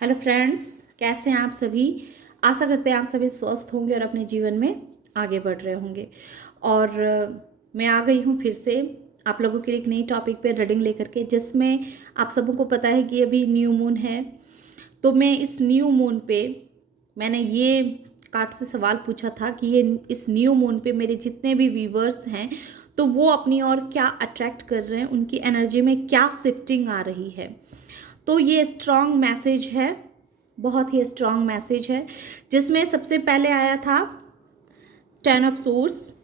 Hello friends, कैसे हैं आप सभी। आशा करते हैं आप सभी स्वस्थ होंगे और अपने जीवन में आगे बढ़ रहे होंगे। और मैं आ गई हूँ फिर से आप लोगों के लिए एक नई टॉपिक पे रीडिंग लेकर के, जिसमें आप सबों को पता है कि अभी न्यू मून है। तो मैं इस न्यू मून पे मैंने ये कार्ड से सवाल पूछा था कि ये इस न्यू मून पे मेरे जितने भी व्यूवर्स हैं तो वो अपनी ओर क्या अट्रैक्ट कर रहे हैं, उनकी एनर्जी में क्या शिफ्टिंग आ रही है। तो ये स्ट्रॉन्ग मैसेज है, बहुत ही स्ट्रॉन्ग मैसेज है, जिसमें सबसे पहले आया था 10 ऑफ सोर्स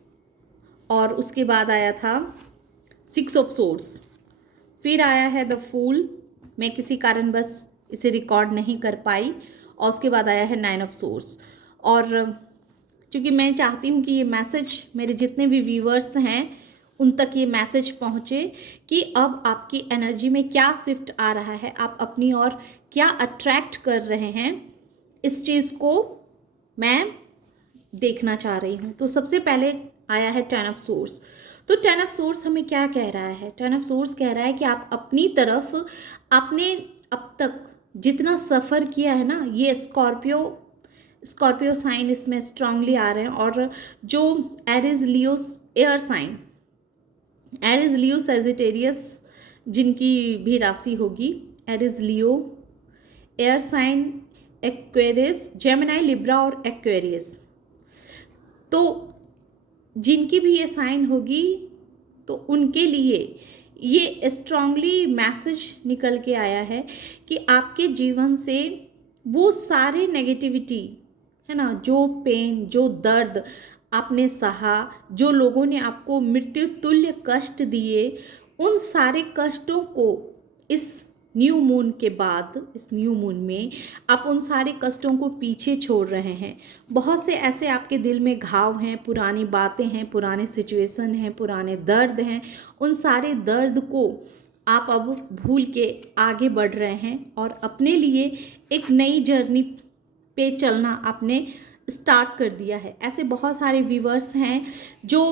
और उसके बाद आया था 6 ऑफ सोर्स, फिर आया है द फूल। मैं किसी कारणवश इसे रिकॉर्ड नहीं कर पाई। और उसके बाद आया है 9 ऑफ सोर्स। और क्योंकि मैं चाहती हूँ कि ये मैसेज मेरे जितने भी व्यूवर्स हैं उन तक ये मैसेज पहुँचे कि अब आपकी एनर्जी में क्या शिफ्ट आ रहा है, आप अपनी ओर क्या अट्रैक्ट कर रहे हैं, इस चीज़ को मैं देखना चाह रही हूँ। तो सबसे पहले आया है 10 ऑफ सोर्स। तो 10 ऑफ सोर्स हमें क्या कह रहा है? 10 ऑफ सोर्स कह रहा है कि आप अपनी तरफ आपने अब तक जितना सफ़र किया है ना, ये स्कॉर्पियो साइन इसमें स्ट्रांगली आ रहे हैं। और जो Aries Leo air sign, Aries Leo Sagittarius जिनकी भी राशि होगी, Aries Leo air sign, Aquarius, Gemini, Libra और एक्वेरियस, तो जिनकी भी ये साइन होगी तो उनके लिए ये स्ट्रांगली मैसेज निकल के आया है कि आपके जीवन से वो सारे नेगेटिविटी है ना, जो पेन, जो दर्द आपने सहा, जो लोगों ने आपको मृत्यु तुल्य कष्ट दिए, उन सारे कष्टों को इस न्यू मून के बाद, इस न्यू मून में आप उन सारे कष्टों को पीछे छोड़ रहे हैं। बहुत से ऐसे आपके दिल में घाव हैं, पुरानी बातें हैं, पुराने सिचुएशन हैं, पुराने दर्द हैं। उन सारे दर्द को आप अब भूल के आगे बढ़ रहे हैं और अपने लिए एक नई जर्नी पे चलना आपने स्टार्ट कर दिया है। ऐसे बहुत सारे व्यूवर्स हैं जो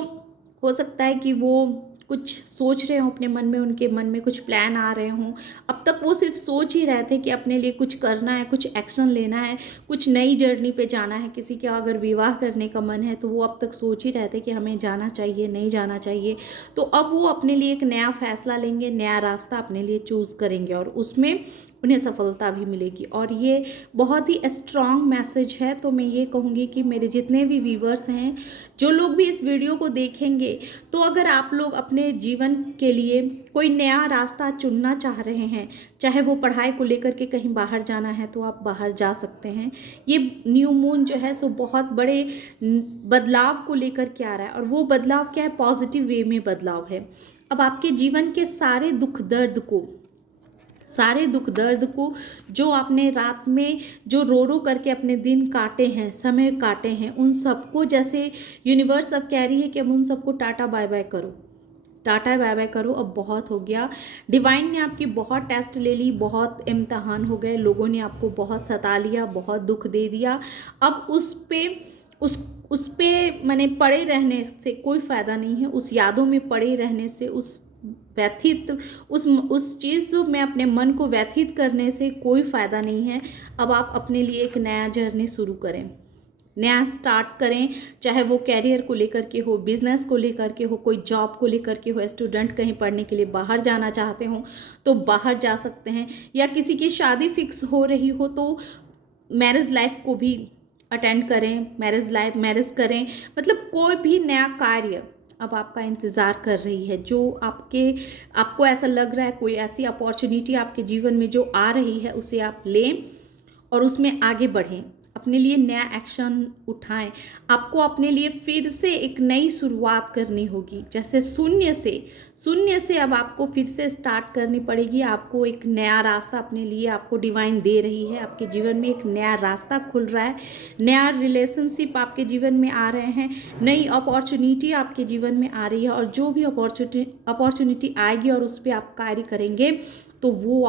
हो सकता है कि वो कुछ सोच रहे हों अपने मन में, उनके मन में कुछ प्लान आ रहे हों। अब तक वो सिर्फ सोच ही रहे थे कि अपने लिए कुछ करना है, कुछ एक्शन लेना है, कुछ नई जर्नी पे जाना है। किसी का अगर विवाह करने का मन है तो वो अब तक सोच ही रहे थे कि हमें जाना चाहिए, नहीं जाना चाहिए। तो अब वो अपने लिए एक नया फैसला लेंगे, नया रास्ता अपने लिए चूज़ करेंगे और उसमें उन्हें सफलता भी मिलेगी। और ये बहुत ही स्ट्रॉन्ग मैसेज है। तो मैं ये कहूँगी कि मेरे जितने भी व्यूवर्स हैं, जो लोग भी इस वीडियो को देखेंगे, तो अगर आप लोग अपने जीवन के लिए कोई नया रास्ता चुनना चाह रहे हैं, चाहे वो पढ़ाई को लेकर के कहीं बाहर जाना है तो आप बाहर जा सकते हैं। ये न्यू मून जो है सो बहुत बड़े बदलाव को लेकर के आ रहा है। और वो बदलाव क्या है? पॉजिटिव वे में बदलाव है। अब आपके जीवन के सारे दुख दर्द को, जो आपने रात में जो रो रो करके अपने दिन काटे हैं, समय काटे हैं, उन सबको जैसे यूनिवर्स अब कह रही है कि अब उन सबको टाटा बाय बाय करो, टाटा बाय बाय करो, अब बहुत हो गया। डिवाइन ने आपकी बहुत टेस्ट ले ली, बहुत इम्तहान हो गए, लोगों ने आपको बहुत सता लिया, बहुत दुख दे दिया। अब उस पे मैंने पड़े रहने से कोई फ़ायदा नहीं है। उस यादों में पड़े रहने से, उस चीज़ में अपने मन को व्यथित करने से कोई फ़ायदा नहीं है। अब आप अपने लिए एक नया जर्नी शुरू करें, नया स्टार्ट करें। चाहे वो कैरियर को लेकर के हो, बिजनेस को लेकर के हो, कोई जॉब को लेकर के हो, स्टूडेंट कहीं पढ़ने के लिए बाहर जाना चाहते हो तो बाहर जा सकते हैं, या किसी की शादी फिक्स हो रही हो तो मैरिज लाइफ को भी अटेंड करें, मैरिज करें। मतलब कोई भी नया कार्य अब आपका इंतज़ार कर रही है, जो आपको ऐसा लग रहा है, कोई ऐसी अपॉर्चुनिटी आपके जीवन में जो आ रही है उसे आप लें और उसमें आगे बढ़ें, अपने लिए नया एक्शन उठाएं। आपको अपने लिए फिर से एक नई शुरुआत करनी होगी, जैसे शून्य से अब आपको फिर से स्टार्ट करनी पड़ेगी। आपको एक नया रास्ता अपने लिए आपको डिवाइन दे रही है। आपके जीवन में एक नया रास्ता खुल रहा है, नया रिलेशनशिप आपके जीवन में आ रहे हैं, नई अपॉर्चुनिटी आपके जीवन में आ रही है। और जो भी अपॉर्चुनिटी आएगी और उस पर आप कार्य करेंगे तो वो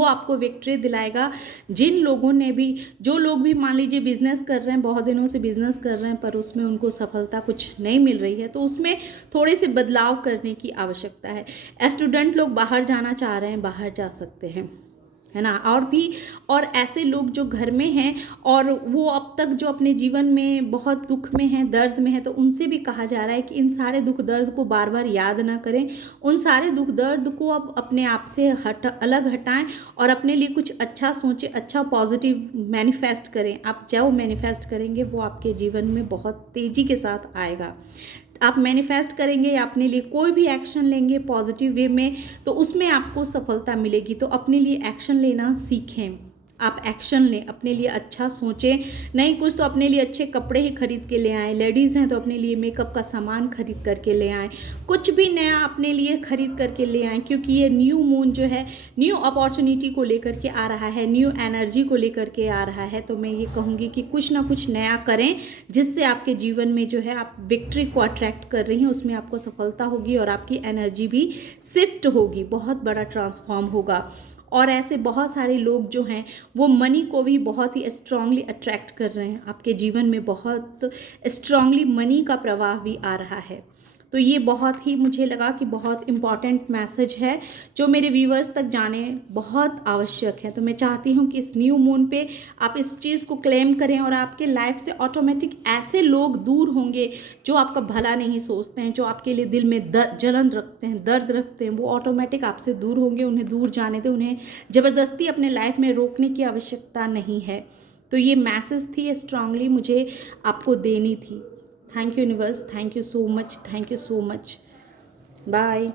आपको विक्ट्री दिलाएगा। जिन लोगों ने भी, जो लोग भी मान लीजिए बिजनेस कर रहे हैं, बहुत दिनों से बिजनेस कर रहे हैं पर उसमें उनको सफलता कुछ नहीं मिल रही है, तो उसमें थोड़े से बदलाव करने की आवश्यकता है। स्टूडेंट लोग बाहर जाना चाह रहे हैं, बाहर जा सकते हैं। है ना। और भी और ऐसे लोग जो घर में हैं और वो अब तक जो अपने जीवन में बहुत दुख में हैं, दर्द में हैं, तो उनसे भी कहा जा रहा है कि इन सारे दुख दर्द को बार बार याद ना करें, उन सारे दुख दर्द को अब अपने आप से अलग हटाएं और अपने लिए कुछ अच्छा सोचें, अच्छा पॉजिटिव मैनिफेस्ट करें। आप जो मैनिफेस्ट करेंगे वो आपके जीवन में बहुत तेज़ी के साथ आएगा। आप मैनिफेस्ट करेंगे या अपने लिए कोई भी एक्शन लेंगे पॉजिटिव वे में, तो उसमें आपको सफलता मिलेगी। तो अपने लिए एक्शन लेना सीखें, आप एक्शन लें, अपने लिए अच्छा सोचें। नहीं कुछ तो अपने लिए अच्छे कपड़े ही खरीद के ले आएँ, लेडीज़ हैं तो अपने लिए मेकअप का सामान खरीद करके ले आएँ, कुछ भी नया अपने लिए खरीद करके ले आएँ, क्योंकि ये न्यू मून जो है न्यू अपॉर्चुनिटी को लेकर के आ रहा है, न्यू एनर्जी को लेकर के आ रहा है। तो मैं ये कहूँगी कि कुछ ना कुछ नया करें, जिससे आपके जीवन में जो है आप विक्ट्री को अट्रैक्ट कर रही हैं, उसमें आपको सफलता होगी और आपकी एनर्जी भी शिफ्ट होगी, बहुत बड़ा ट्रांसफॉर्म होगा। और ऐसे बहुत सारे लोग जो हैं वो मनी को भी बहुत ही स्ट्रांगली अट्रैक्ट कर रहे हैं, आपके जीवन में बहुत स्ट्रांगली मनी का प्रवाह भी आ रहा है। तो ये बहुत ही मुझे लगा कि बहुत इम्पॉर्टेंट मैसेज है जो मेरे व्यूवर्स तक जाने बहुत आवश्यक है। तो मैं चाहती हूँ कि इस न्यू मून पे आप इस चीज़ को क्लेम करें और आपके लाइफ से ऑटोमेटिक ऐसे लोग दूर होंगे जो आपका भला नहीं सोचते हैं, जो आपके लिए दिल में जलन रखते हैं, दर्द रखते हैं, वो ऑटोमेटिक आपसे दूर होंगे। उन्हें दूर जाने दें, उन्हें ज़बरदस्ती अपने लाइफ में रोकने की आवश्यकता नहीं है। तो ये मैसेज थी स्ट्रांगली मुझे आपको देनी थी। Thank you universe, thank you so much, thank you so much. Bye.